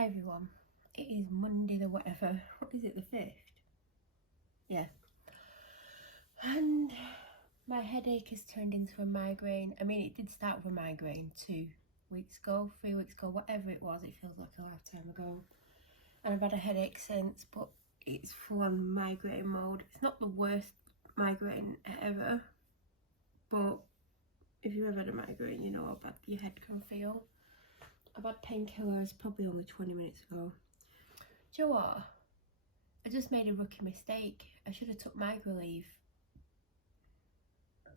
Hi everyone, it is Monday the whatever, what is it, the 5th? Yeah. And my headache has turned into a migraine. I mean, it did start with a migraine 2 weeks ago, 3 weeks ago, whatever it was, it feels like a lifetime ago. And I've had a headache since, but it's full on migraine mode. It's not the worst migraine ever, but if you've ever had a migraine, you know how bad your head can feel. I've had painkillers probably only 20 minutes ago. Do you know what? I just made a rookie mistake. I should have took migraine leave.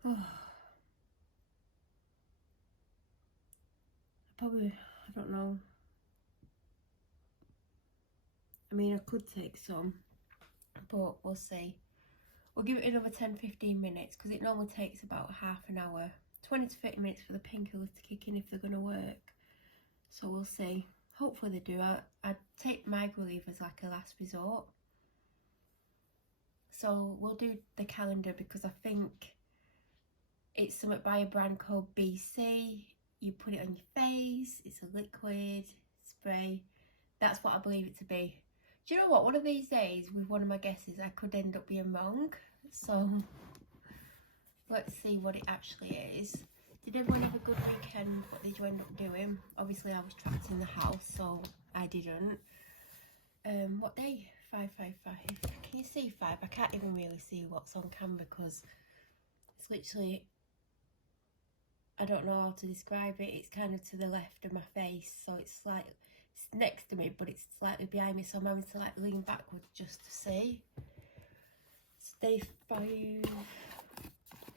Oh. I don't know. I mean, I could take some, but we'll see. We'll give it another 10-15 minutes because it normally takes about half an hour, 20 to 30 minutes for the painkillers to kick in if they're going to work. So we'll see. Hopefully they do. I'd take migraine leave as like a last resort. So we'll do the calendar because I think it's something by a brand called BC. You put it on your face. It's a liquid spray. That's what I believe it to be. Do you know what? One of these days with one of my guesses I could end up being wrong. So let's see what it actually is. Did everyone have a good weekend? What did you end up doing? Obviously I was trapped in the house, so I didn't. What day? 555. Can you see 5? I can't even really see what's on camera because it's literally, I don't know how to describe it. It's kind of to the left of my face, so it's like it's next to me, but it's slightly behind me, so I'm having to like lean backwards just to see. It's day 5.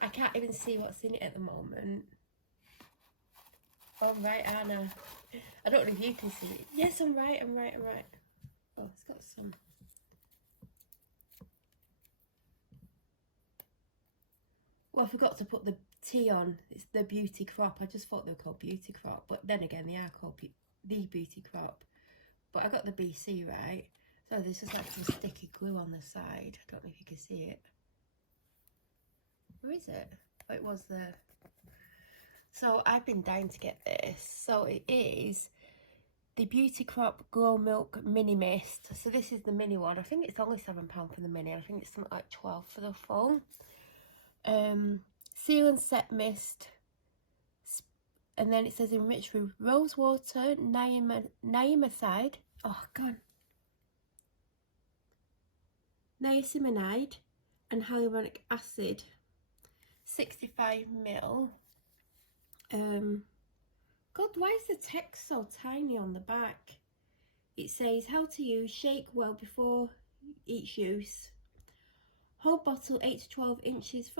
I can't even see what's in it at the moment. Oh, right, Anna. I don't know if you can see it. Yes, I'm right. Oh, it's got some. Well, I forgot to put the tea on. It's the beauty crop. I just thought they were called beauty crop, but then again, they are called the beauty crop. But I got the BC right. So there's just like some sticky glue on the side. I don't know if you can see it. Where is it? Oh, it was there. So I've been dying to get this. So it is the Beauty Crop Glow Milk Mini Mist. So this is the mini one. I think it's only £7 for the mini. I think it's something like 12 for the full. Seal and Set Mist. And then it says enriched with rose water, niacinamide. Oh, God. Niacinamide and hyaluronic acid. 65ml. God, why is the text so tiny on the back? It says how to use, shake well before each use. Whole bottle 8 to 12 inches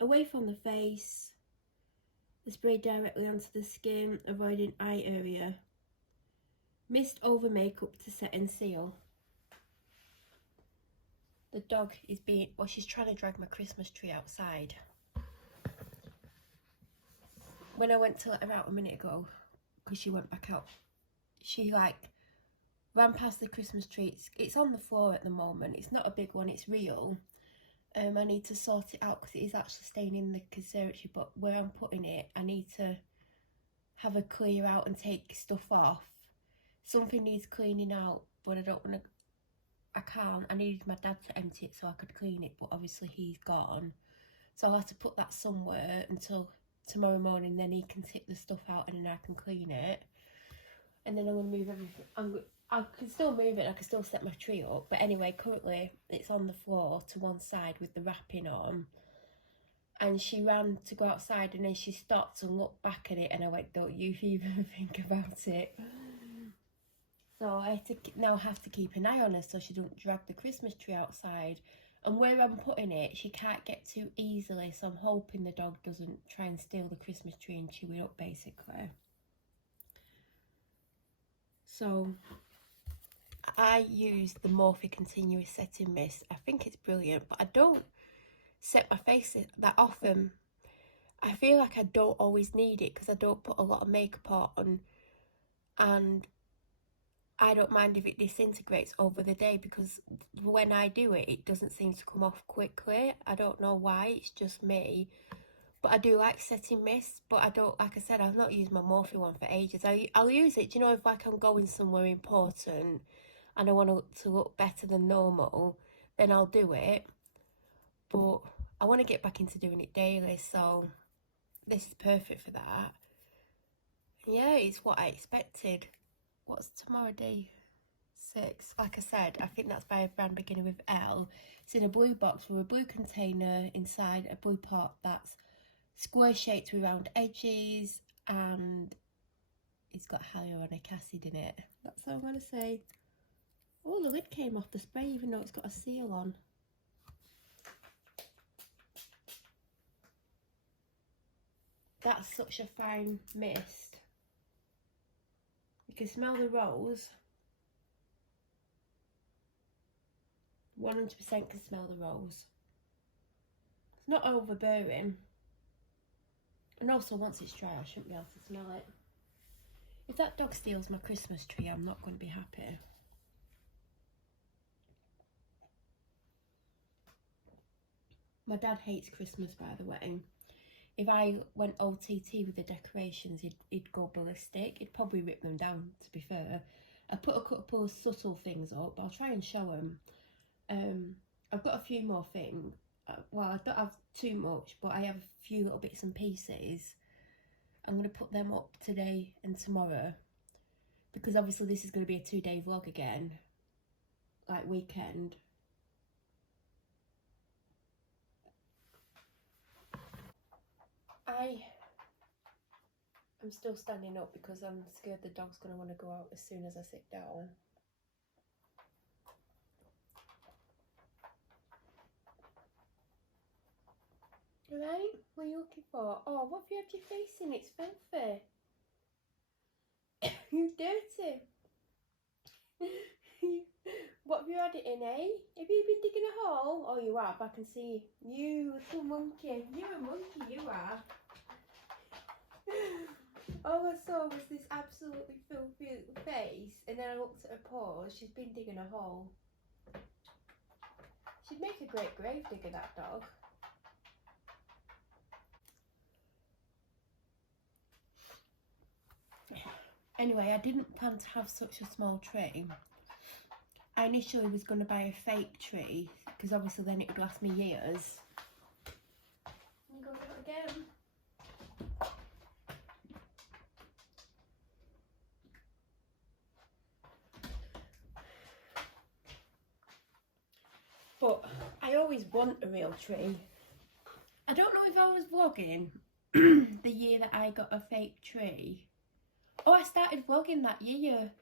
away from the face. Spray directly onto the skin, avoiding eye area. Mist over makeup to set and seal. The dog is being, well, she's trying to drag my Christmas tree outside. When I went to let her out a minute ago, because she went back out, she like ran past the Christmas tree. It's on the floor at the moment. It's not a big one, it's real. I need to sort it out because it is actually staying in the conservatory, but where I'm putting it, I need to have a clear out and take stuff off. Something needs cleaning out, but I don't want to, I can't. I needed my dad to empty it so I could clean it, but obviously he's gone. So I'll have to put that somewhere until tomorrow morning, then he can take the stuff out and then I can clean it. And then I'm going to move everything. I can still move it, I can still set my tree up, but anyway, currently it's on the floor to one side with the wrapping on. And she ran to go outside and then she stopped and looked back at it and I went, don't you even think about it. So I now have to keep an eye on her so she doesn't drag the Christmas tree outside. And where I'm putting it, she can't get to easily, so I'm hoping the dog doesn't try and steal the Christmas tree and chew it up, basically. So I use the Morphe Continuous Setting Mist. I think it's brilliant, but I don't set my face that often. I feel like I don't always need it because I don't put a lot of makeup on, and I don't mind if it disintegrates over the day because when I do it, it doesn't seem to come off quickly. I don't know why, it's just me. But I do like setting mist, but I don't, like I said, I've not used my Morphe one for ages. I'll use it, do you know, if like I'm going somewhere important and I want to look better than normal, then I'll do it. But I want to get back into doing it daily, so this is perfect for that. Yeah, it's what I expected. What's tomorrow, day 6? Like I said, I think that's by a brand beginning with L. It's in a blue box with a blue container inside a blue pot that's square shaped with round edges, and it's got hyaluronic acid in it. That's all I'm going to say. Oh, the lid came off the spray even though it's got a seal on. That's such a fine mist. You can smell the rose. 100% can smell the rose. It's not overbearing. And also, once it's dry, I shouldn't be able to smell it. If that dog steals my Christmas tree, I'm not going to be happy. My dad hates Christmas, by the way. If I went OTT with the decorations, he'd go ballistic. He'd probably rip them down, to be fair. I put a couple of subtle things up. I'll try and show them. I've got a few more things. Well, I don't have too much, but I have a few little bits and pieces. I'm going to put them up today and tomorrow, because obviously this is going to be a 2-day vlog again, like weekend. I'm still standing up because I'm scared the dog's going to want to go out as soon as I sit down. Right, what are you looking for? Oh, what have you had your face in? It's filthy. You dirty. What have you had it in, eh? Have you been digging a hole? Oh, you have, I can see. You little monkey. You're a monkey, you are. All I saw was this absolutely filthy face, and then I looked at her paws. She's been digging a hole. She'd make a great grave digger, that dog. Anyway, I didn't plan to have such a small tree. I initially was going to buy a fake tree, because obviously then it would last me years. I'm going to go again. But I always want a real tree. I don't know if I was vlogging the year that I got a fake tree. Oh, I started vlogging that year.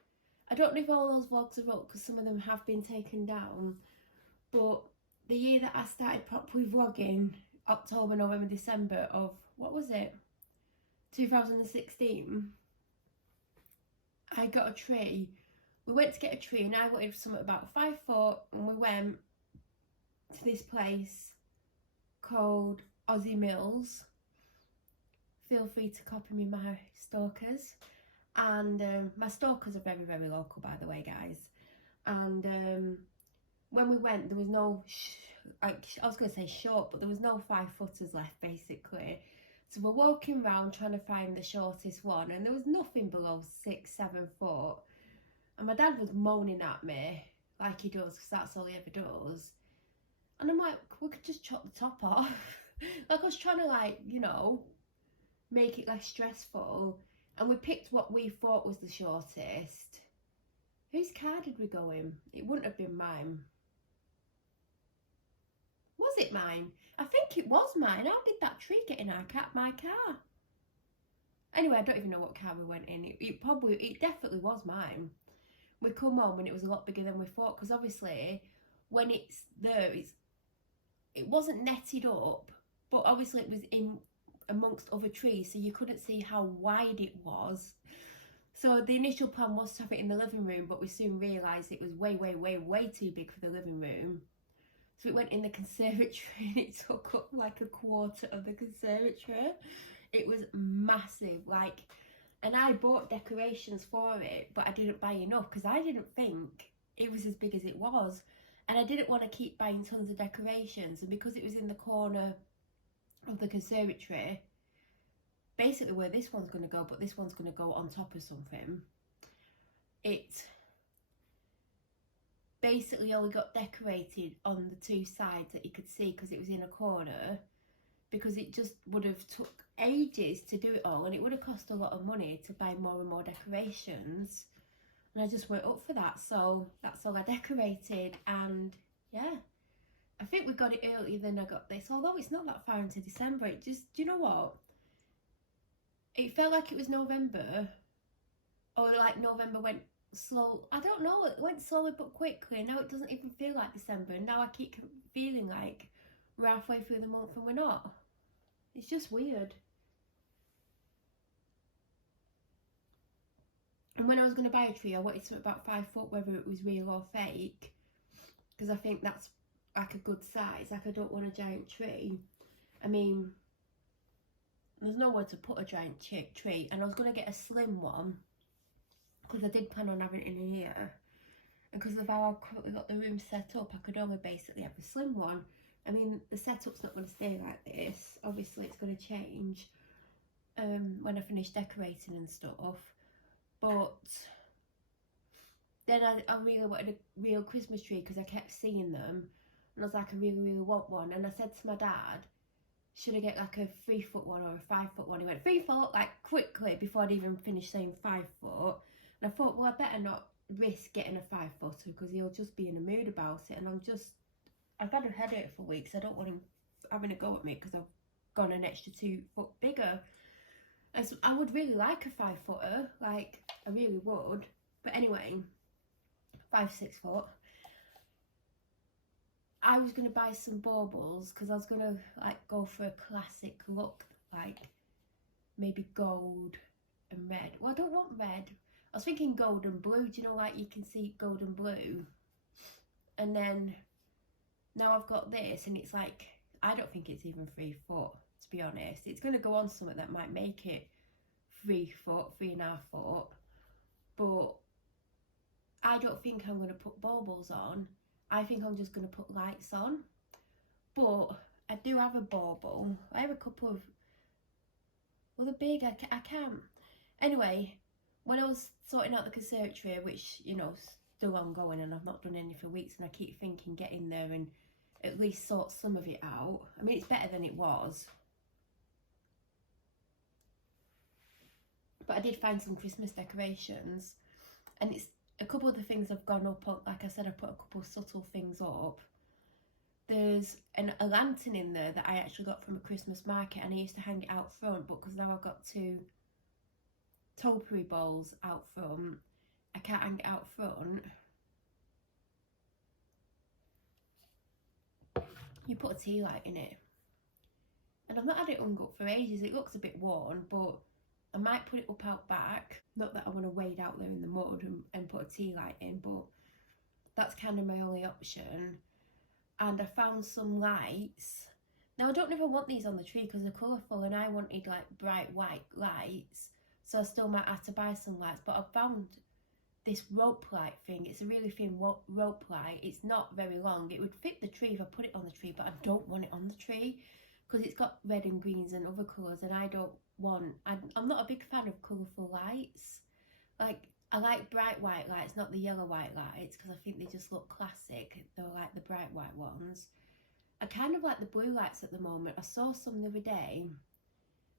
I don't know if all those vlogs are up because some of them have been taken down. But the year that I started properly vlogging, October, November, December of, what was it? 2016. I got a tree. We went to get a tree and I wanted something about 5 foot, and we went to this place called Aussie Mills. Feel free to copy me, my stalkers. And my stalkers are very, very local, by the way, guys. And when we went, there was no, I was going to say short, but there was no 5-footers left, basically. So we're walking around trying to find the shortest one, and there was nothing below 6-7 foot. And my dad was moaning at me, like he does, because that's all he ever does. And I'm like, we could just chop the top off. Like, I was trying to, like, you know, make it less stressful. And we picked what we thought was the shortest. Whose car did we go in? It wouldn't have been mine. Was it mine? I think it was mine. How did that tree get in my car? Anyway, I don't even know what car we went in. It definitely was mine. We come home and it was a lot bigger than we thought, because obviously when it's there, it wasn't netted up, but obviously it was in amongst other trees, so you couldn't see how wide it was. So the initial plan was to have it in the living room, but we soon realised it was way, way, way, way too big for the living room. So it went in the conservatory and it took up like a quarter of the conservatory. It was massive, like, and I bought decorations for it, but I didn't buy enough because I didn't think it was as big as it was. And I didn't want to keep buying tons of decorations, and because it was in the corner of the conservatory, basically where this one's going to go, but this one's going to go on top of something. It basically only got decorated on the two sides that you could see because it was in a corner, because it just would have took ages to do it all, and it would have cost a lot of money to buy more and more decorations, and I just weren't up for that. So that's all I decorated, and yeah, I think we got it earlier than I got this, although it's not that far into December. It just, do you know what, it felt like it was November, or like November went slow. I don't know, it went slowly but quickly, and now it doesn't even feel like December, and now I keep feeling like we're halfway through the month and we're not. It's just weird. And when I was going to buy a tree, I wanted something about 5 foot, whether it was real or fake, because I think that's like a good size. Like, I don't want a giant tree. I mean, there's nowhere to put a giant tree, and I was going to get a slim one because I did plan on having it in here, and because of how I currently got the room set up, I could only basically have a slim one. I mean, the setup's not going to stay like this. Obviously, it's going to change when I finish decorating and stuff. But then I really wanted a real Christmas tree because I kept seeing them. And I was like, I really, really want one. And I said to my dad, should I get like a 3 foot one or a 5 foot one? He went, 3 foot, like quickly, before I'd even finished saying 5 foot. And I thought, well, I better not risk getting a 5 footer because he'll just be in a mood about it. And I've had a headache for weeks. I don't want him having a go at me because I've gone an extra 2 foot bigger. And so I would really like a 5 footer, like I really would. But anyway, 5, 6 foot. I was going to buy some baubles because I was going to like go for a classic look, like maybe gold and red. Well, I don't want red. I was thinking gold and blue. Do you know, like you can see gold and blue? And then now I've got this, and it's like, I don't think it's even 3 foot, to be honest. It's going to go on something that might make it 3 foot, 3.5 foot. But I don't think I'm going to put baubles on. I think I'm just going to put lights on. But I do have a bauble. I have a couple of, well, they're big. I can't. Anyway, when I was sorting out the conservatory, which, you know, still ongoing, and I've not done any for weeks, and I keep thinking get in there and at least sort some of it out. I mean, it's better than it was. But I did find some Christmas decorations, and it's a couple of the things have gone up. Like I said, I put a couple of subtle things up. There's a lantern in there that I actually got from a Christmas market, and I used to hang it out front, but because now I've got 2 topiary bowls out front, I can't hang it out front. You put a tea light in it, and I've not had it hung up for ages. It looks a bit worn, but I might put it up out back. Not that I want to wade out there in the mud and put a tea light in, but that's kind of my only option. And I found some lights. Now, I don't know if I want these on the tree because they're colourful, and I wanted like bright white lights, so I still might have to buy some lights. But I found this rope light thing. It's a really thin rope light. It's not very long. It would fit the tree if I put it on the tree, but I don't want it on the tree because it's got red and greens and other colours, and I don't want, I'm not a big fan of colourful lights. Like, I like bright white lights, not the yellow white lights, because I think they just look classic. They're like the bright white ones. I kind of like the blue lights at the moment. I saw some the other day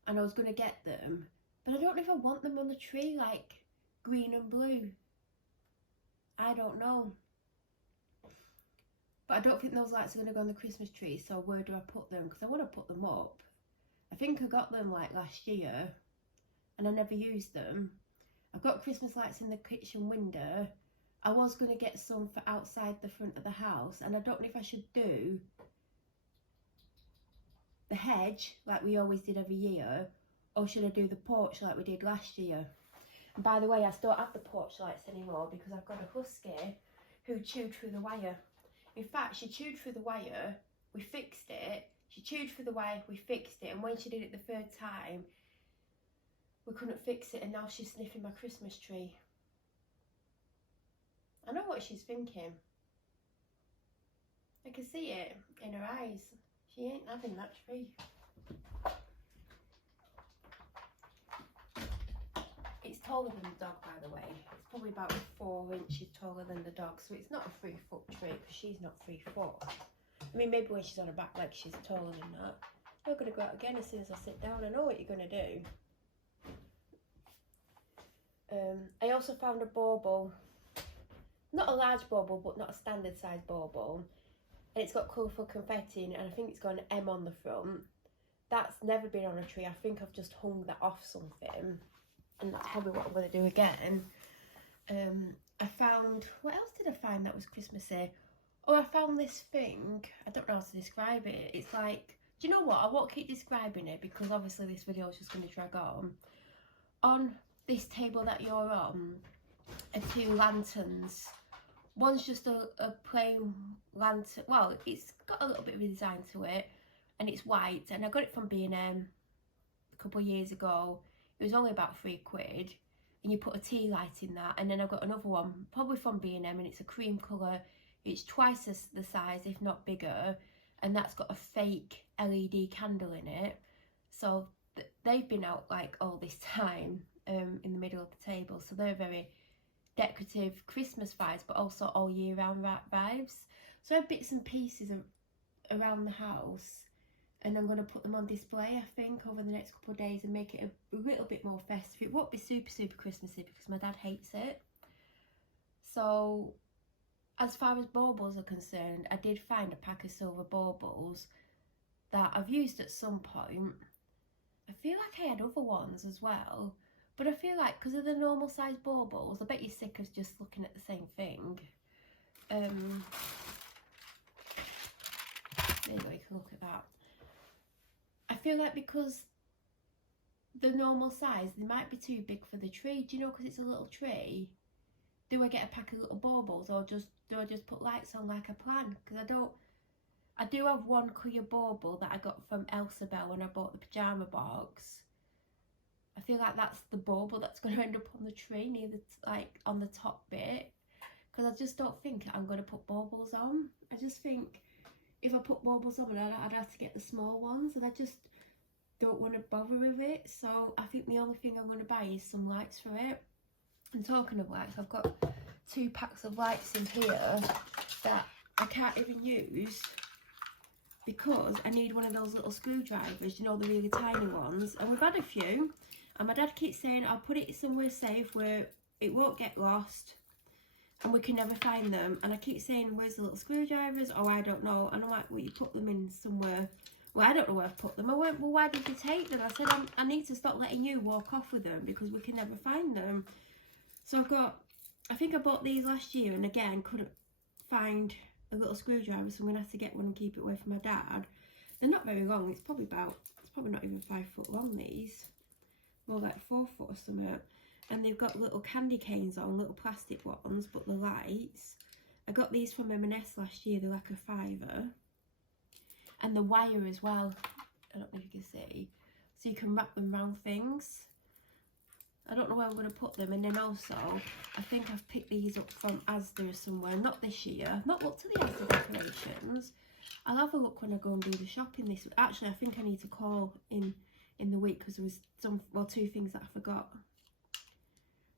and I was going to get them, but I don't know if I want them on the tree, like green and blue. I don't know. But I don't think those lights are going to go on the Christmas tree, so where do I put them? Because I want to put them up. I think I got them like last year and I never used them. I've got Christmas lights in the kitchen window. I was going to get some for outside the front of the house, and I don't know if I should do the hedge like we always did every year, or should I do the porch like we did last year. And by the way, I still don't have the porch lights anymore because I've got a husky who chewed through the wire. In fact, she chewed through the wire, we fixed it. She chewed through the wire, we fixed it, and when she did it the 3rd time, we couldn't fix it, and now she's sniffing my Christmas tree. I know what she's thinking. I can see it in her eyes. She ain't having that tree. It's taller than the dog, by the way. It's probably about 4 inches taller than the dog, so it's not a 3-foot tree because she's not 3 foot. I mean, maybe when she's on her back leg, she's taller than that. I'm going to go out again as soon as I sit down. I know what you're going to do. I also found a bauble. Not a large bauble, but not a standard size bauble. And it's got colourful confetti in it, and I think it's got an M on the front. That's never been on a tree. I think I've just hung that off something. And that's probably what I'm going to do again. I found, what else did I find that was Christmassy? Oh, I found this thing. I don't know how to describe it. It's like, do you know what? I won't keep describing it because obviously this video is just going to drag on. On this table that you're on are 2 lanterns. One's just a plain lantern. Well, it's got a little bit of a design to it, and it's white. And I got it from B&M a couple of years ago. It was only about £3, and you put a tea light in that. And then I've got another one, probably from B&M, and it's a cream colour. It's twice the size, if not bigger, and that's got a fake LED candle in it. So they've been out like all this time in the middle of the table, so they're very decorative Christmas vibes, but also all year round vibes. So I have bits and pieces around the house, and I'm going to put them on display, I think, over the next couple of days and make it a little bit more festive. It won't be super Christmassy because my dad hates it. So as far as baubles are concerned, I did find a pack of silver baubles that I've used at some point. I feel like I had other ones as well, but I feel like because of the normal size baubles, I bet you're sick of just looking at the same thing. There you go, you can look at that. I feel like because the normal size, they might be too big for the tree. Do you know, because it's a little tree? Do I get a pack of little baubles, or do I just put lights on like I plan? Because I do have one clear bauble that I got from Elsabelle when I bought the pyjama box. I feel like that's the bauble that's going to end up on the tree, near the, like on the top bit. Because I just don't think I'm going to put baubles on. I just think if I put baubles on, I'd have to get the small ones, and I just don't want to bother with it. So I think the only thing I'm going to buy is some lights for it. And talking of lights, I've got 2 packs of lights in here that I can't even use because I need one of those little screwdrivers, you know, the really tiny ones. And we've had a few, and my dad keeps saying I'll put it somewhere safe where it won't get lost and we can never find them. And I keep saying, where's the little screwdrivers? Oh, I don't know. And I'm like, well, you put them in somewhere. Well, I don't know where I've put them. I went, well, why did you take them? I said, I need to stop letting you walk off with them because we can never find them. So I've got, I think I bought these last year, and again couldn't find a little screwdriver, so I'm going to have to get one and keep it away from my dad. They're not very long. It's probably not even 5 foot long, these. More like 4 foot or something. And they've got little candy canes on, little plastic ones, but the lights. I got these from M&S last year. They're like a £5. And the wire as well. I don't know if you can see. So you can wrap them round things. I don't know where I'm going to put them. And then also, I think I've picked these up from Asda somewhere. Not this year. I've not looked at the Asda decorations. I'll have a look when I go and do the shopping this week. Actually, I think I need to call in the week because there was 2 things that I forgot.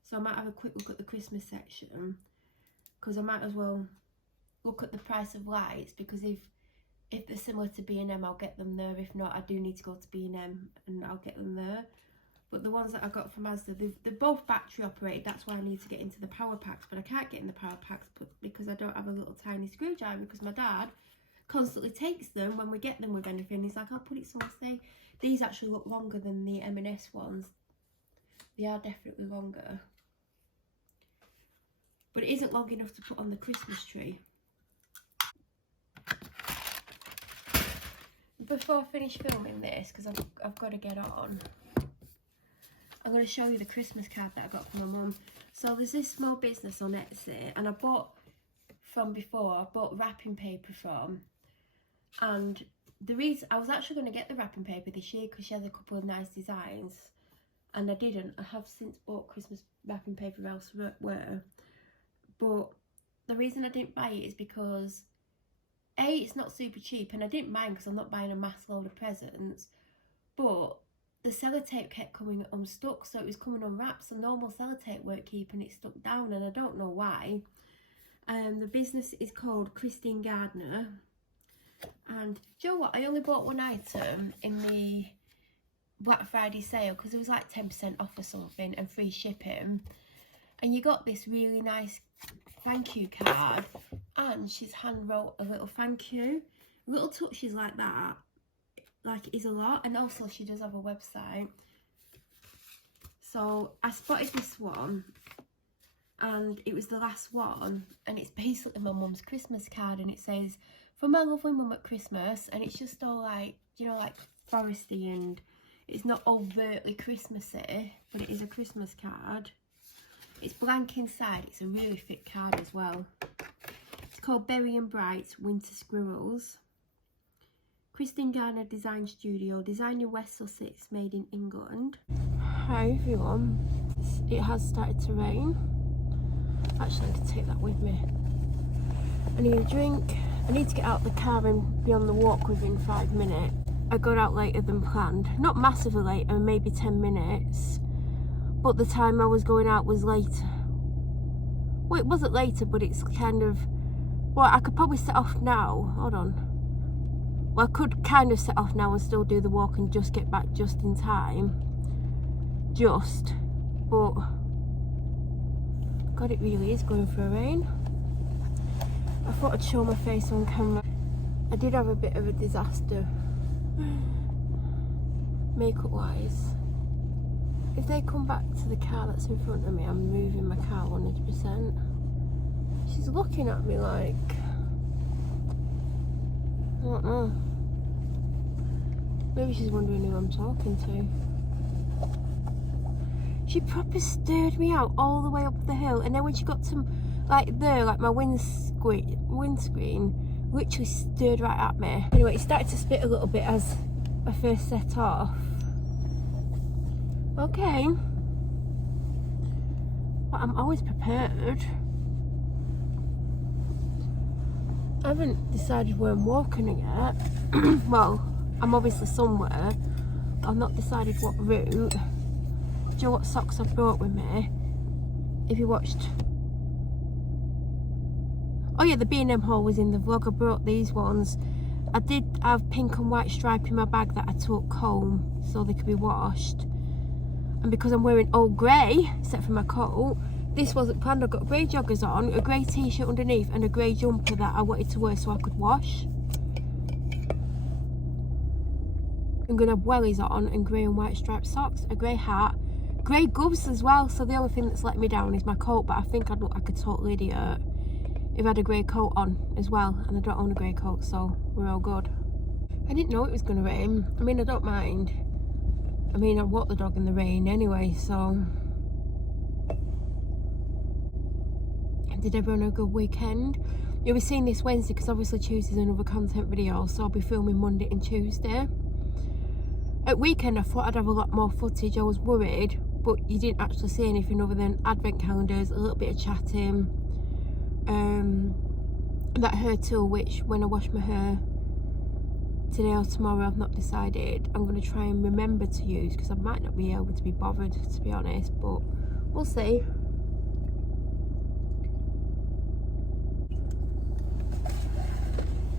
So I might have a quick look at the Christmas section, because I might as well look at the price of lights, because if they're similar to B&M, I'll get them there. If not, I do need to go to B&M and I'll get them there. But the ones that I got from Asda, they're both battery operated. That's why I need to get into the power packs. But I can't get in the power packs because I don't have a little tiny screwdriver, because my dad constantly takes them when we get them with anything. He's like, I'll put it somewhere safe. These actually look longer than the M&S ones. They are definitely longer. But it isn't long enough to put on the Christmas tree. Before I finish filming this, because I've got to get on, I'm going to show you the Christmas card that I got from my mum. So there's this small business on Etsy, and I bought from before. I bought wrapping paper from, and the reason I was actually going to get the wrapping paper this year because she has a couple of nice designs, and I didn't. I have since bought Christmas wrapping paper elsewhere, but the reason I didn't buy it is because A, it's not super cheap, and I didn't mind because I'm not buying a mass load of presents, but the sellotape kept coming unstuck, so it was coming unwrapped, so normal sellotape weren't keeping it stuck down, and I don't know why. The business is called Christine Gardner, and do you know what, I only bought one item in the Black Friday sale because it was like 10% off or something and free shipping, and you got this really nice thank you card, and she's hand wrote a little thank you. Little touches like that, like, is a lot. And also she does have a website, so I spotted this one and it was the last one, and it's basically my mum's Christmas card, and it says, "For my lovely mum at Christmas," and it's just all like, you know, like foresty, and it's not overtly Christmassy, but it is a Christmas card. It's blank inside. It's a really thick card as well. It's called Berry and Bright's Winter Squirrels. Christine Gardner Design Studio. Design your West Sussex, made in England. Hi everyone. It has started to rain. Actually, I could take that with me. I need a drink. I need to get out of the car and be on the walk within 5 minutes. I got out later than planned. Not massively later, maybe 10 minutes. But the time I was going out was later. Well, it wasn't later, but it's kind of... Well, I could probably set off now. Hold on. Well, I could kind of set off now and still do the walk and just get back just in time. But... God, it really is going for a rain. I thought I'd show my face on camera. I did have a bit of a disaster. Makeup wise. If they come back to the car that's in front of me, I'm moving my car 100%. She's looking at me like... I don't know. Maybe she's wondering who I'm talking to. She proper stared me out all the way up the hill, and then when she got to like there, like my windscreen literally stared right at me. Anyway, it started to spit a little bit as I first set off. Okay. But I'm always prepared. I haven't decided where I'm walking yet. Well, I'm obviously somewhere. I've not decided what route. Do you know what socks I've brought with me? If you watched... Oh yeah, the B&M haul was in the vlog. I brought these ones. I did have pink and white stripe in my bag that I took home so they could be washed. And because I'm wearing all grey, except for my coat, this wasn't planned. I got grey joggers on, a grey t-shirt underneath, and a grey jumper that I wanted to wear so I could wash. I'm going to have wellies on and grey and white striped socks, a grey hat, grey gloves as well. So the only thing that's let me down is my coat, but I think I'd look like a total idiot if I had a grey coat on as well, and I don't own a grey coat, so we're all good. I didn't know it was going to rain. I mean, I don't mind. I mean, I walk the dog in the rain anyway, so... Did everyone have a good weekend? You'll be seeing this Wednesday because obviously Tuesday's another content video, so I'll be filming Monday and Tuesday. At weekend I thought I'd have a lot more footage. I was worried, but you didn't actually see anything other than advent calendars, a little bit of chatting, that hair tool, which when I wash my hair today or tomorrow, I've not decided. I'm going to try and remember to use because I might not be able to be bothered, to be honest, but we'll see.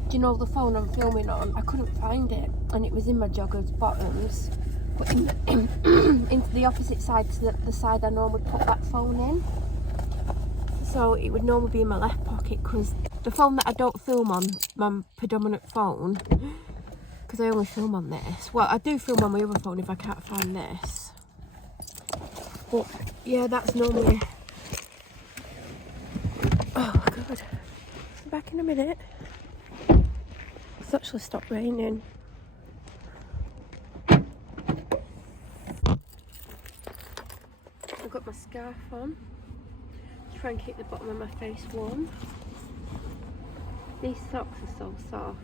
Do you know the phone I'm filming on? I couldn't find it, and it was in my joggers bottoms, but into the opposite side to the side I normally put that phone in. So it would normally be in my left pocket, because the phone that I don't film on, my predominant phone, because I only film on this. Well, I do film on my other phone if I can't find this. But yeah, that's normally... Oh god. I'm back in a minute. It's actually stopped raining. I've got my scarf on to try and keep the bottom of my face warm. These socks are so soft.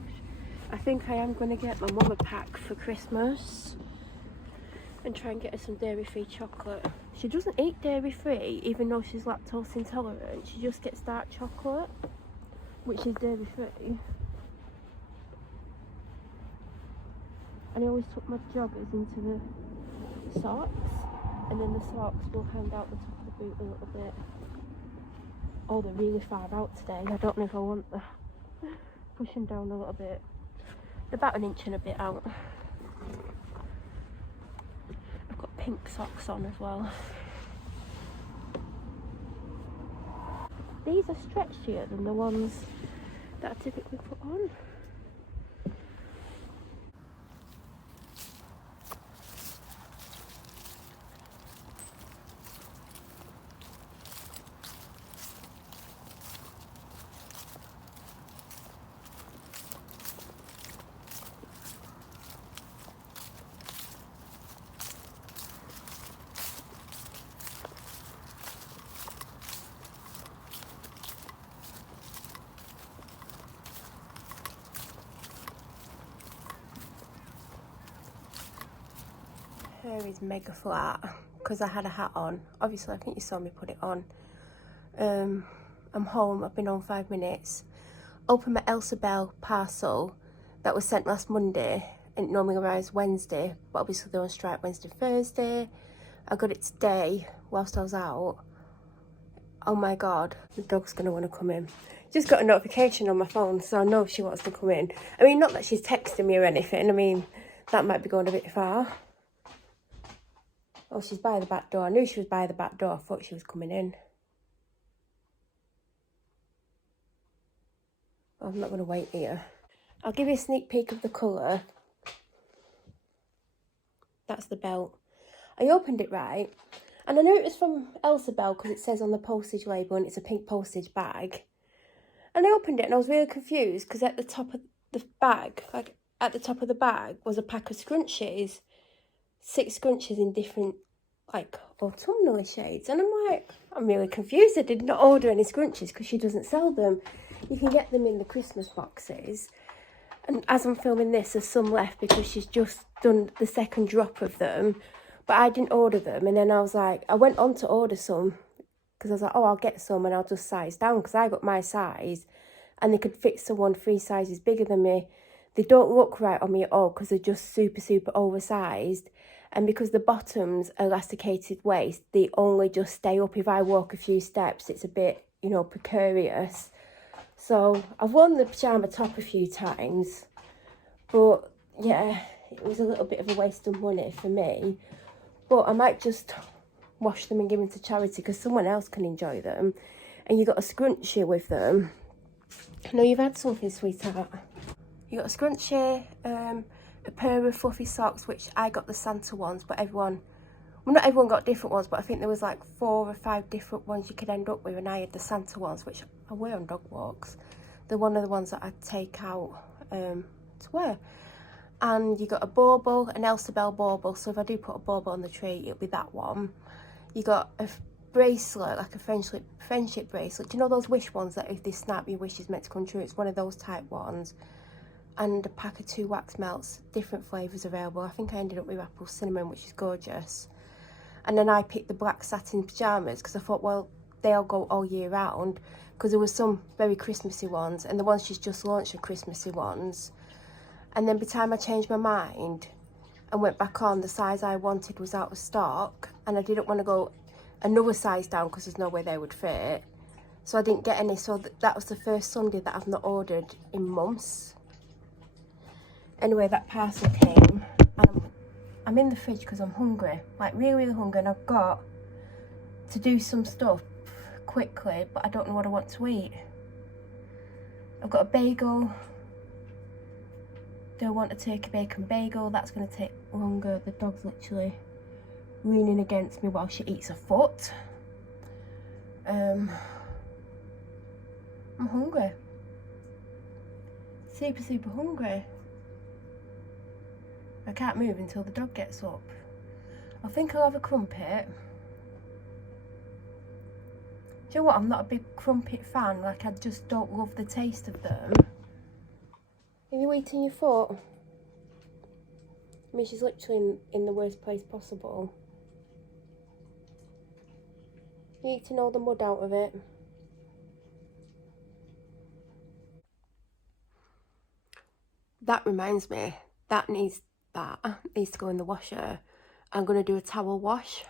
I think I am going to get my mum a pack for Christmas and try and get her some dairy-free chocolate. She doesn't eat dairy-free, even though she's lactose intolerant. She just gets dark chocolate, which is dairy-free. And I always tuck my joggers into the socks, and then the socks will hang out the top of the boot a little bit. Oh, they're really far out today. I don't know if I want the pushing down a little bit. They're about an inch and a bit out. I've got pink socks on as well. These are stretchier than the ones that I typically put on. Hair is mega flat because I had a hat on. Obviously, I think you saw me put it on. I'm home. I've been home 5 minutes. Opened my Elsa Bell parcel that was sent last Monday, and it normally arrives Wednesday, but obviously they're on strike Wednesday, Thursday. I got it today whilst I was out. Oh my god, the dog's gonna want to come in. Just got a notification on my phone, so I know she wants to come in. I mean, not that she's texting me or anything. I mean, that might be going a bit far. Oh, she's by the back door. I knew she was by the back door. I thought she was coming in. Oh, I'm not going to wait here. I'll give you a sneak peek of the colour. That's the belt. I opened it right. And I knew it was from Elsa Bell because it says on the postage label and it's a pink postage bag. And I opened it and I was really confused because at the top of the bag, like at the top of the bag, was a pack of scrunchies. 6 scrunchies in different, like, autumnal shades. And I'm like, I'm really confused. I did not order any scrunchies because she doesn't sell them. You can get them in the Christmas boxes. And as I'm filming this, there's some left because she's just done the second drop of them. But I didn't order them. And then I was like, I went on to order some because I was like, oh, I'll get some and I'll just size down because I got my size. And they could fit someone 3 sizes bigger than me. They don't look right on me at all because they're just super, super oversized. And because the bottom's elasticated waist, they only just stay up. If I walk a few steps, it's a bit, you know, precarious. So I've worn the pyjama top a few times. But yeah, it was a little bit of a waste of money for me. But I might just wash them and give them to charity because someone else can enjoy them. And you got a scrunchie with them. I know you've had something, sweetheart. You got a scrunchie, a pair of fluffy socks, which I got the Santa ones, but everyone, well, not everyone got different ones, but I think there was like 4 or 5 different ones you could end up with, and I had the Santa ones, which I wear on dog walks. They're one of the ones that I take out to wear. And you got a bauble, an Elsa Bell bauble, so if I do put a bauble on the tree, it'll be that one. You got a bracelet, like a friendship bracelet. Do you know those wish ones that if they snap, your wish is meant to come true? It's one of those type ones. And a pack of 2 wax melts, different flavours available. I think I ended up with apple cinnamon, which is gorgeous. And then I picked the black satin pyjamas because I thought, well, they'll go all year round, because there were some very Christmassy ones, and the ones she's just launched are Christmassy ones. And then by the time I changed my mind and went back on, the size I wanted was out of stock, and I didn't want to go another size down because there's no way they would fit. So I didn't get any, so that was the first Sunday that I've not ordered in months. Anyway, that parcel came, and I'm in the fridge because I'm hungry, like really, really hungry, and I've got to do some stuff quickly, but I don't know what I want to eat. I've got a bagel. Do I want a turkey bacon bagel? That's going to take longer. The dog's literally leaning against me while she eats a foot. I'm hungry. Super, super hungry. I can't move until the dog gets up. I think I'll have a crumpet. Do you know what? I'm not a big crumpet fan. Like, I just don't love the taste of them. Are you eating your foot? I mean, she's literally in the worst place possible. You're eating all the mud out of it. That reminds me, that needs that needs to go in the washer. I'm going to do a towel wash,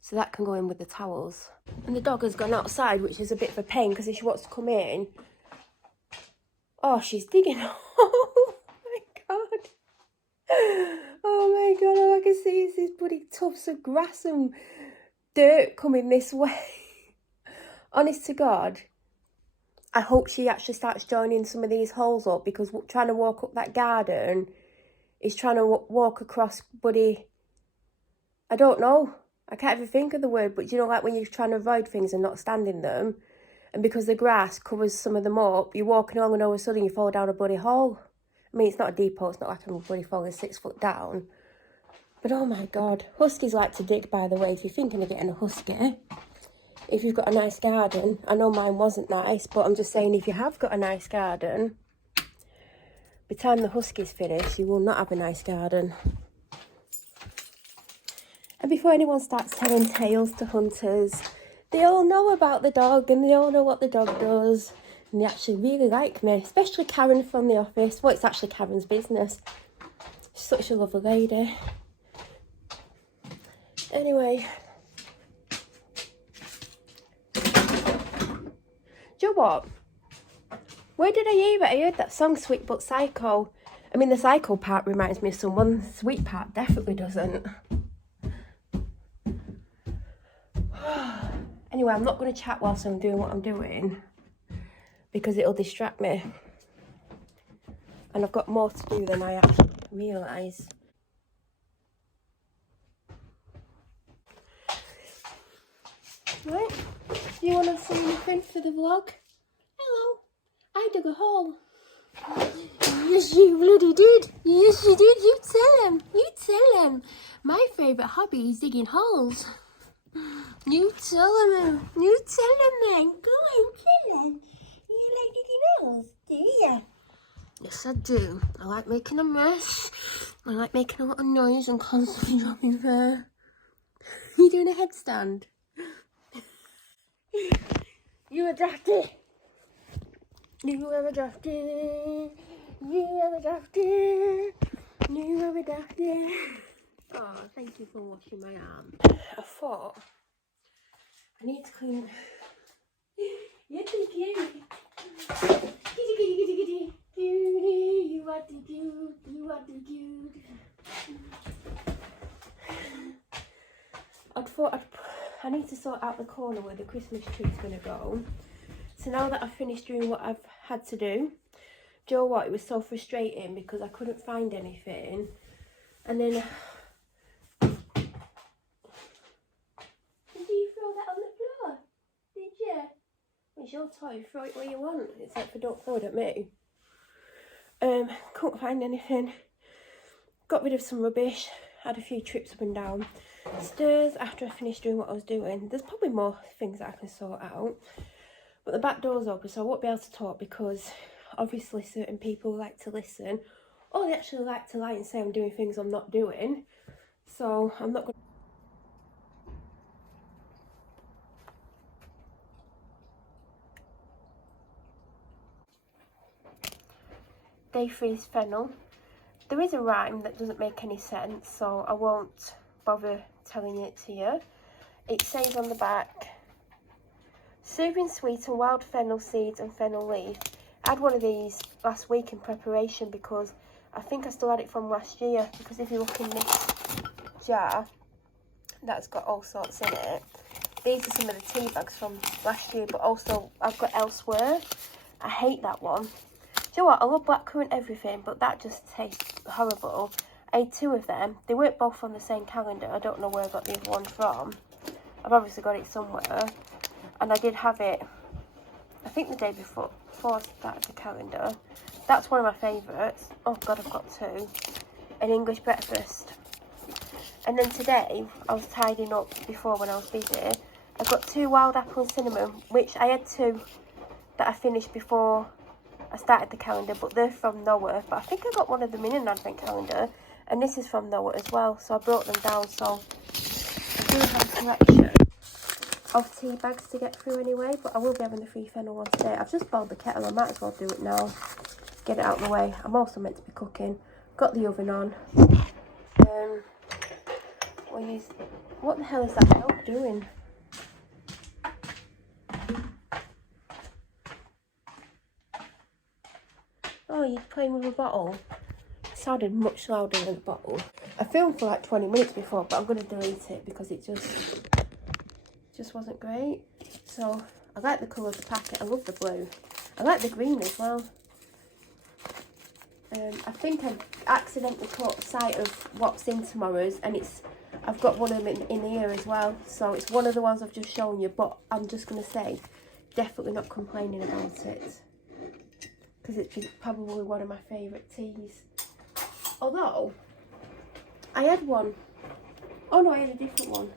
so that can go in with the towels. And the dog has gone outside, which is a bit of a pain, because if she wants to come in, oh, she's digging. Oh my god. Oh my god, all I can see is these bloody tufts of grass and dirt coming this way. Honest to God, I hope she actually starts joining some of these holes up, because trying to walk up that garden is trying to walk across bloody, I don't know, I can't even think of the word, but you know, like when you're trying to avoid things and not stand in them, and because the grass covers some of them up, you're walking along and all of a sudden you fall down a bloody hole. I mean, it's not a deep hole, it's not like I'm bloody falling 6 foot down. But oh my god, huskies like to dig, by the way, if you're thinking of getting a husky. If you've got a nice garden, I know mine wasn't nice, but I'm just saying if you have got a nice garden, by the time the huskies finish, you will not have a nice garden. And before anyone starts telling tales to hunters, they all know about the dog and they all know what the dog does. And they actually really like me, especially Karen from the office. Well, it's actually Karen's business. She's such a lovely lady. Anyway. Do you know what? Where did I hear it? I heard that song, Sweet But Psycho. I mean, the psycho part reminds me of someone. The sweet part definitely doesn't. Anyway, I'm not going to chat whilst I'm doing what I'm doing, because it'll distract me. And I've got more to do than I actually realise. Right, you want to see anything for the vlog? Hello, I dug a hole. Yes, you bloody did. Yes, you did. You tell him. You tell him. My favourite hobby is digging holes. You tell him. You tell him, man. Go on, tell him. You like digging holes, do you? Yes, I do. I like making a mess. I like making a lot of noise and constantly dropping fur. You doing a headstand? You a drafty. You ever drafty? You ever drafty? You ever drafty? Oh, thank you for washing my arm. I thought I need to clean. You're too cute. Kitty, kitty, kitty, kitty. Cutie, you are too cute. You are too cute. I need to sort out the corner where the Christmas tree's going to go. So now that I've finished doing what I've had to do, do you know what? It was so frustrating because I couldn't find anything. And then... Did you throw that on the floor? Did you? It's your toy, throw it where you want, except for don't throw it at me. Couldn't find anything. Got rid of some rubbish. Had a few trips up and down stairs after I finished doing what I was doing. There's probably more things that I can sort out. But the back door's open, so I won't be able to talk because obviously certain people like to listen. Or they actually like to lie and say I'm doing things I'm not doing. So I'm not going to... Day 3 is fennel. There is a rhyme that doesn't make any sense, so I won't bother telling it to you. It says on the back, soothing sweet and wild fennel seeds and fennel leaf. I had one of these last week in preparation because I think I still had it from last year, because if you look in this jar, that's got all sorts in it. These are some of the tea bags from last year, but also I've got elsewhere. I hate that one. Do you know what? I love blackcurrant everything, but that just tastes horrible. I had 2 of them. They weren't both on the same calendar. I don't know where I got the other one from. I've obviously got it somewhere. And I did have it, I think the day before I started the calendar. That's one of my favourites. Oh God, I've got 2. An English breakfast. And then today, I was tidying up before when I was busy. I got 2 wild apple and cinnamon, which I had 2 that I finished before I started the calendar, but they're from Noah. But I think I got one of them in an advent calendar, and this is from Noah as well, so I brought them down. So I do have a collection of tea bags to get through anyway, but I will be having the free fennel one today. I've just boiled the kettle, I might as well do it now, get it out of the way. I'm also meant to be cooking. Got the oven on. What the hell is that dog doing? Oh, you're playing with a bottle. It sounded much louder than a bottle. I filmed for like 20 minutes before, but I'm going to delete it because it just wasn't great. So, I like the colour of the packet. I love the blue. I like the green as well. I think I accidentally caught sight of what's in tomorrow's, and I've got one of them in here as well. So, it's one of the ones I've just shown you, but I'm just going to say, definitely not complaining about it. Because it's probably one of my favourite teas. Although, I had one. Oh no, I had a different one.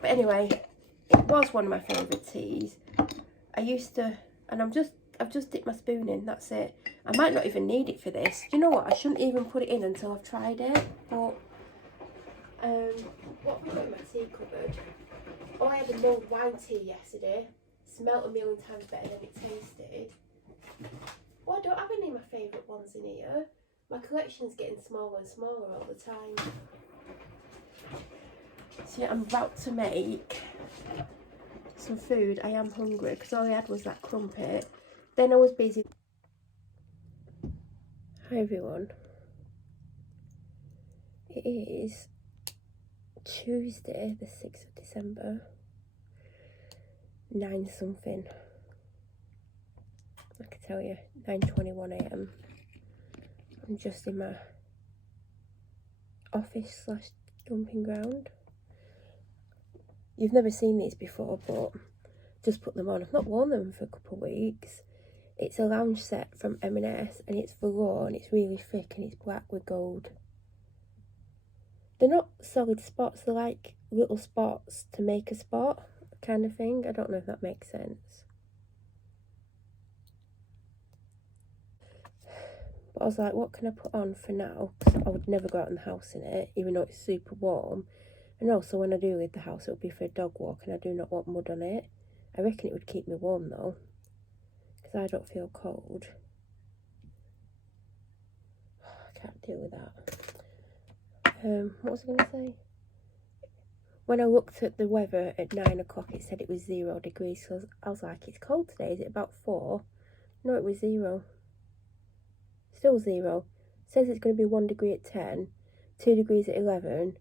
But anyway, it was one of my favourite teas. I used to, and I've just dipped my spoon in, that's it. I might not even need it for this. Do you know what? I shouldn't even put it in until I've tried it. But, what have we got in my tea cupboard? Oh, I had a mulled wine tea yesterday. Smelt a million times better than it tasted. Oh, I don't have any of my favourite ones in here. My collection's getting smaller and smaller all the time. So yeah, I'm about to make some food. I am hungry because all I had was that crumpet. Then I was busy. Hi everyone. It is Tuesday the 6th of December. 9 something. I can tell you, 9:21 AM. I'm just in my office / dumping ground. You've never seen these before, but just put them on. I've not worn them for a couple of weeks. It's a lounge set from M&S, and it's velour, and it's really thick, and it's black with gold. They're not solid spots, they're like little spots to make a spot kind of thing. I don't know if that makes sense. But I was like, what can I put on for now? Because I would never go out in the house in it, even though it's super warm. And also, when I do leave the house, it would be for a dog walk, and I do not want mud on it. I reckon it would keep me warm, though, because I don't feel cold. I can't deal with that. What was I going to say? When I looked at the weather at 9 o'clock, it said it was 0 degrees. So I was like, it's cold today. Is it about 4? No, it was 0. Still 0. It says it's going to be 1 degree at 10, 2 degrees at 11,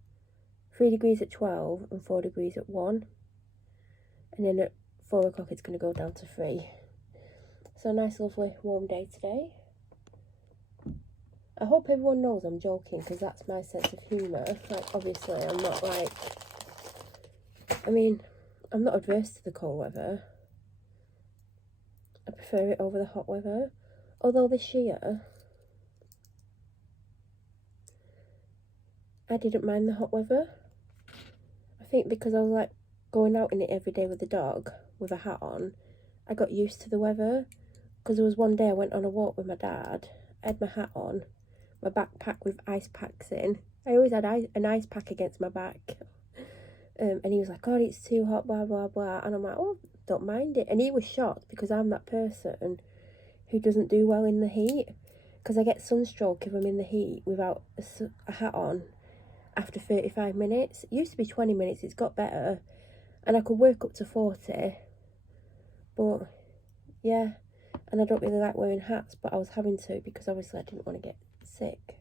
3 degrees at 12, and 4 degrees at 1. And then at 4 o'clock, it's going to go down to 3. So a nice, lovely, warm day today. I hope everyone knows I'm joking, because that's my sense of humour. Like, obviously, I'm not like... I mean, I'm not adverse to the cold weather. I prefer it over the hot weather. Although this year, I didn't mind the hot weather. I think because I was like going out in it every day with the dog with a hat on, I got used to the weather. Because there was one day I went on a walk with my dad. I had my hat on, my backpack with ice packs in. I always had an ice pack against my back. And he was like, God, it's too hot, blah, blah, blah. And I'm like, oh, don't mind it. And he was shocked because I'm that person who doesn't do well in the heat. Because I get sunstroke if I'm in the heat without a hat on after 35 minutes. It used to be 20 minutes, it's got better. And I could work up to 40. But, yeah. And I don't really like wearing hats, but I was having to because obviously I didn't want to get sick.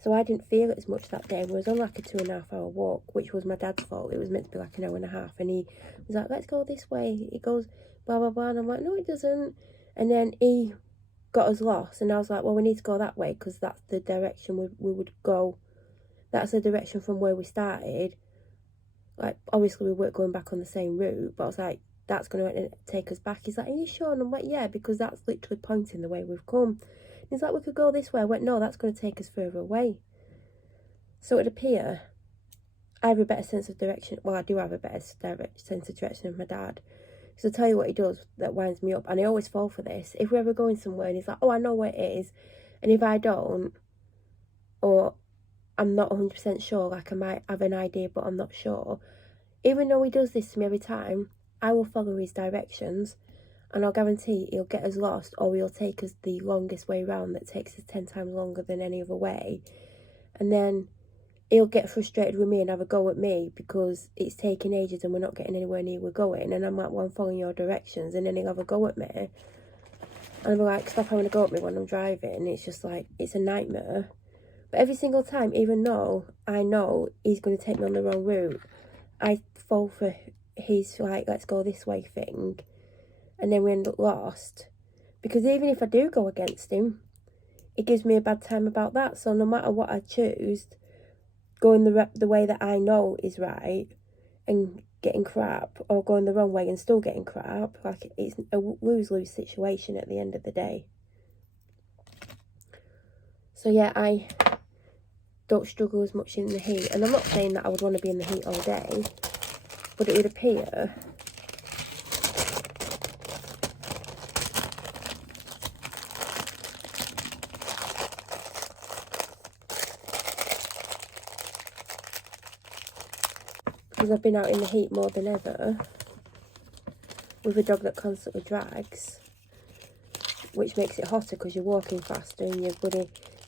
So I didn't feel it as much that day. It was only like a 2.5 hour walk, which was my dad's fault. It was meant to be like an hour and a half. And he was like, let's go this way. It goes blah, blah, blah. And I'm like, no, it doesn't. And then he got us lost. And I was like, well, we need to go that way because that's the direction we would go. That's the direction from where we started. Like, obviously we weren't going back on the same route. But I was like, that's going to take us back. He's like, are you sure? And I'm like, yeah, because that's literally pointing the way we've come. He's like, we could go this way. I went, no, that's going to take us further away. So it would appear I have a better sense of direction. Well, I do have a better sense of direction than my dad. So I'll tell you what he does that winds me up. And I always fall for this. If we're ever going somewhere and he's like, oh, I know where it is. And if I don't, or I'm not 100% sure, like I might have an idea, but I'm not sure. Even though he does this to me every time, I will follow his directions. And I'll guarantee he'll get us lost, or he'll take us the longest way round that takes us 10 times longer than any other way. And then he'll get frustrated with me and have a go at me because it's taking ages and we're not getting anywhere near we're going. And I'm like, well, I'm following your directions. And then he'll have a go at me. And I'll be like, stop having a go at me when I'm driving. It's just like, it's a nightmare. But every single time, even though I know he's going to take me on the wrong route, I fall for his, like, let's go this way thing. And then we end up lost. Because even if I do go against him, it gives me a bad time about that. So no matter what I choose, going the way that I know is right and getting crap, or going the wrong way and still getting crap, like, it's a lose-lose situation at the end of the day. So yeah, I don't struggle as much in the heat. And I'm not saying that I would want to be in the heat all day, but it would appear because I've been out in the heat more than ever with a dog that constantly drags, which makes it hotter because you're walking faster and you're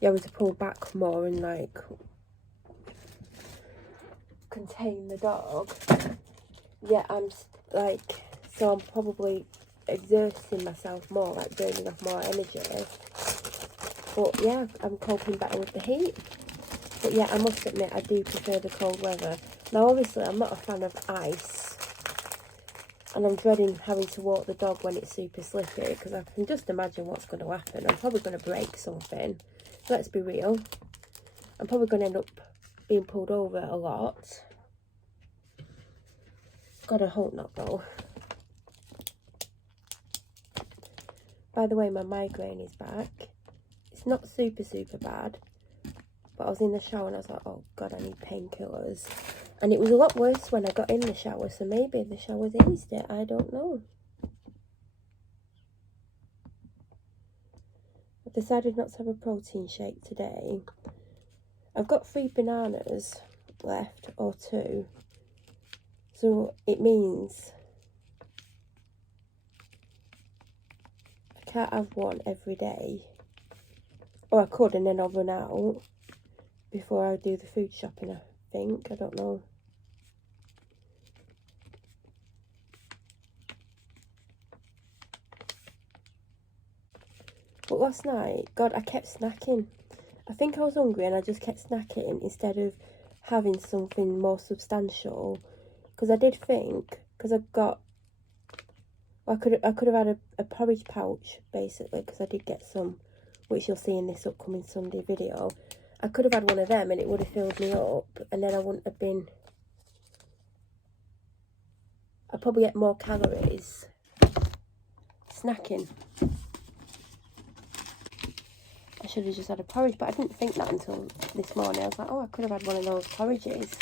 having to pull back more and like contain the dog. Yeah, I'm like, so I'm probably exerting myself more, like burning off more energy. But yeah, I'm coping better with the heat. But yeah, I must admit, I do prefer the cold weather. Now, obviously, I'm not a fan of ice. And I'm dreading having to walk the dog when it's super slippery, because I can just imagine what's going to happen. I'm probably going to break something. Let's be real. I'm probably going to end up being pulled over a lot. God, I hope not, though. By the way, my migraine is back. It's not super, super bad. But I was in the shower and I was like, oh God, I need painkillers. And it was a lot worse when I got in the shower, so maybe the shower's eased it, I don't know. I've decided not to have a protein shake today. I've got 3 bananas left, or 2. So it means I can't have one every day. Or I could, and then I'll run out before I do the food shopping, I think. I don't know. But last night, God, I kept snacking. I think I was hungry and I just kept snacking instead of having something more substantial. Because I did think, because I got, I could have had a porridge pouch, basically, because I did get some, which you'll see in this upcoming Sunday video. I could have had one of them and it would have filled me up, and then I wouldn't have been, I'd probably get more calories snacking. I should have just had a porridge, but I didn't think that until this morning. I was like, oh, I could have had one of those porridges.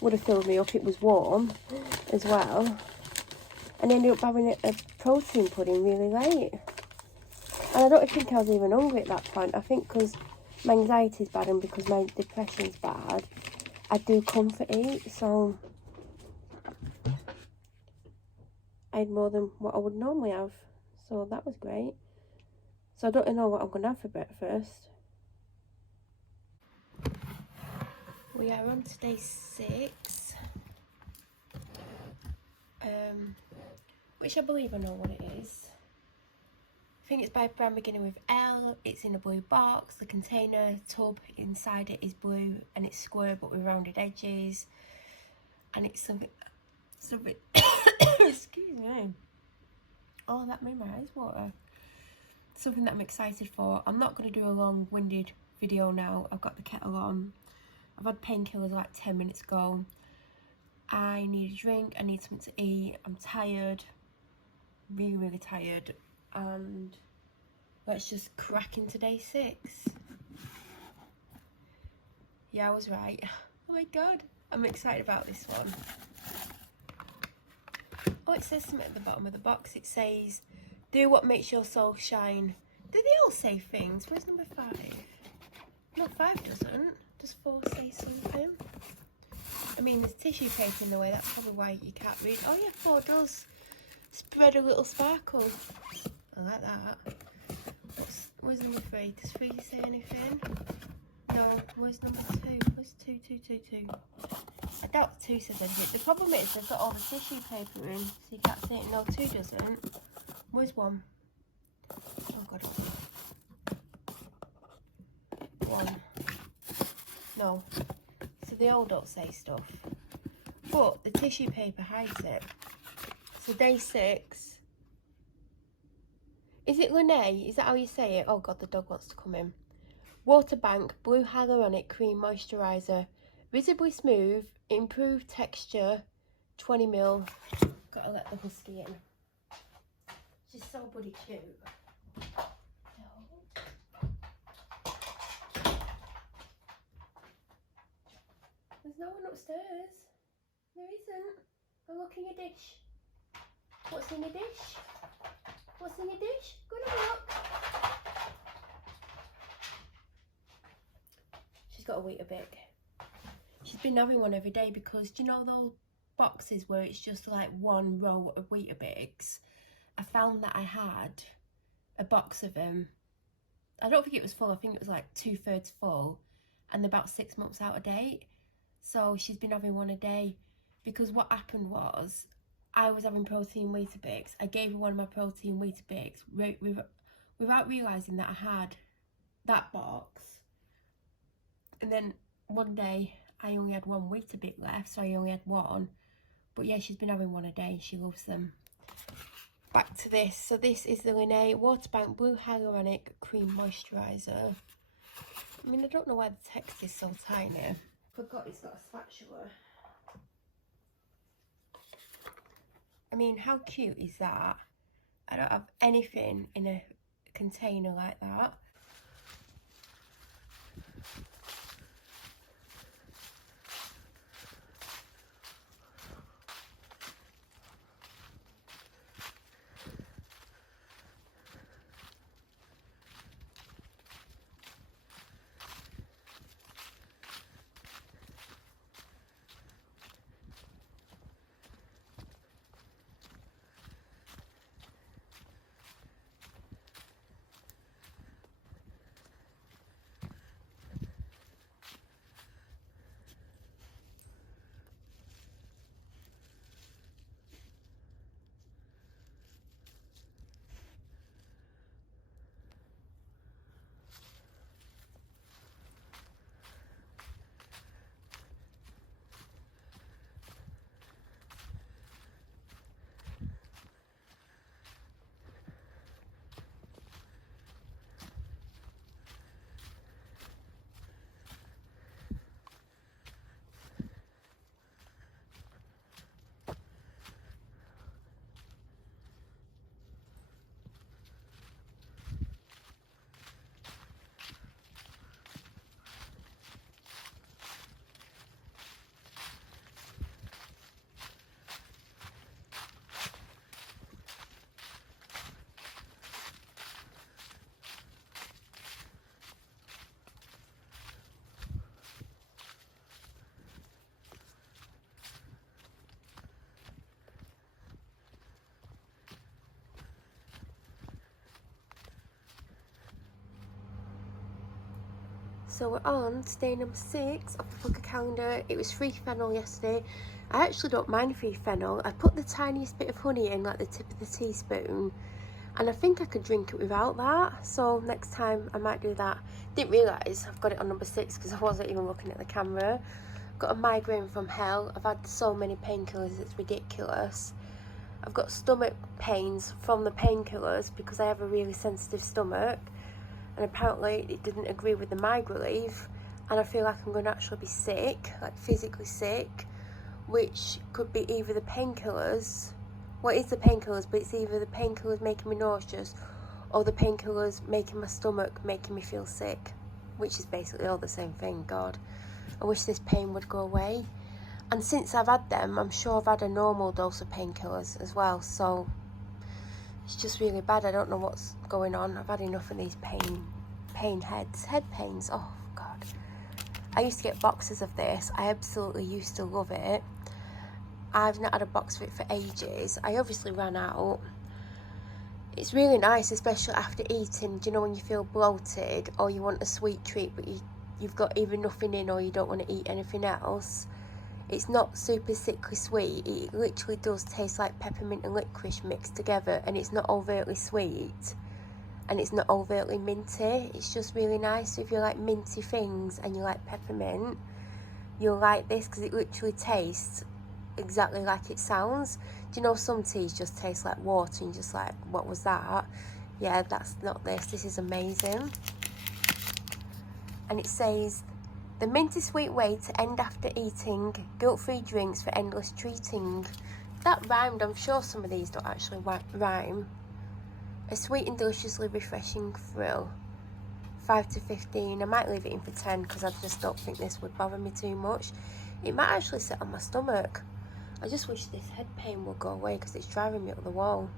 Would have filled me up. It was warm as well. And ended up having a protein pudding really late. And I don't think I was even hungry at that point. I think because my anxiety's bad and because my depression's bad, I do comfort eat. So I had more than what I would normally have. So that was great. So I don't know what I'm going to have for breakfast. We are on to day 6. Which I believe I know what it is. I think it's by a brand beginning with L. It's in a blue box. The container tub inside it is blue and it's square but with rounded edges. And it's something excuse me. Oh, that made my eyes water. Something that I'm excited for. I'm not going to do a long-winded video now. I've got the kettle on. I've had painkillers like 10 minutes ago. I need a drink. I need something to eat. I'm tired. Really, really tired. And let's just crack into day 6. Yeah, I was right. Oh my God. I'm excited about this one. Oh, it says something at the bottom of the box. It says, do what makes your soul shine. Do they all say things? Where's number 5? No, 5 doesn't. Does 4 say something? I mean, there's tissue paper in the way. That's probably why you can't read. Oh yeah, 4 does. Spread a little sparkle. I like that. Where's number 3? Does 3 say anything? No. Where's number 2? Where's 2, 2, 2, 2? I doubt 2 says anything. The problem is they've got all the tissue paper in, so you can't see it. No, 2 doesn't. Where's 1? Oh god. 1. No. So they all don't say stuff. But the tissue paper hides it. So day 6. Is it Lene? Is that how you say it? Oh god, the dog wants to come in. Water Bank Blue Hyaluronic Cream Moisturiser. Visibly smooth, improved texture, 20ml. Gotta let the husky in. She's so bloody cute. There's no one upstairs. There isn't. Go look in your dish. What's in your dish? What's in your dish? Go and have a look. She's got a Weetabix. She's been having one every day because, do you know those boxes where it's just like one row of Weetabix? I found that I had a box of them. I don't think it was full. I think it was like 2/3 full, and they're about 6 months out of date. So she's been having one a day because what happened was I was having protein Weetabix. I gave her one of my protein Weetabix without realising that I had that box. And then one day I only had one Weetabix left, so I only had one. But yeah, she's been having one a day. She loves them. Back to this. So this is the Lene Water Bank Blue Hyaluronic Cream Moisturiser. I mean, I don't know why the text is so tiny. Forgot it's got a spatula. I mean, how cute is that? I don't have anything in a container like that. So we're on to day number 6 of the Booker calendar. It was free fennel yesterday. I actually don't mind free fennel. I put the tiniest bit of honey in, like the tip of the teaspoon, and I think I could drink it without that. So next time I might do that. Didn't realise I've got it on number 6 because I wasn't even looking at the camera. Got a migraine from hell. I've had so many painkillers, it's ridiculous. I've got stomach pains from the painkillers because I have a really sensitive stomach. And apparently it didn't agree with the migraine relief, and I feel like I'm going to actually be sick, like physically sick, which could be either the painkillers, well, it's the painkillers, but it's either the painkillers making me nauseous or the painkillers making my stomach, making me feel sick, which is basically all the same thing. God, I wish this pain would go away. And since I've had them, I'm sure I've had a normal dose of painkillers as well, so it's just really bad. I don't know what's going on. I've had enough of these head pains. Oh God. I used to get boxes of this. I absolutely used to love it. I've not had a box of it for ages. I obviously ran out. It's really nice, especially after eating. Do you know when you feel bloated or you want a sweet treat but you've got either nothing in or you don't want to eat anything else? It's not super sickly sweet. It literally does taste like peppermint and licorice mixed together, and it's not overtly sweet and it's not overtly minty. It's just really nice. So if you like minty things and you like peppermint, you'll like this, because it literally tastes exactly like it sounds. Do you know some teas just taste like water and you're just like, what was that? Yeah, that's not this. This is amazing. And it says, the minty sweet way to end after eating, guilt-free drinks for endless treating. That rhymed. I'm sure some of these don't actually rhyme. A sweet and deliciously refreshing thrill. 5 to 15. I might leave it in for 10 because I just don't think this would bother me too much. It might actually sit on my stomach. I just wish this head pain would go away because it's driving me up the wall.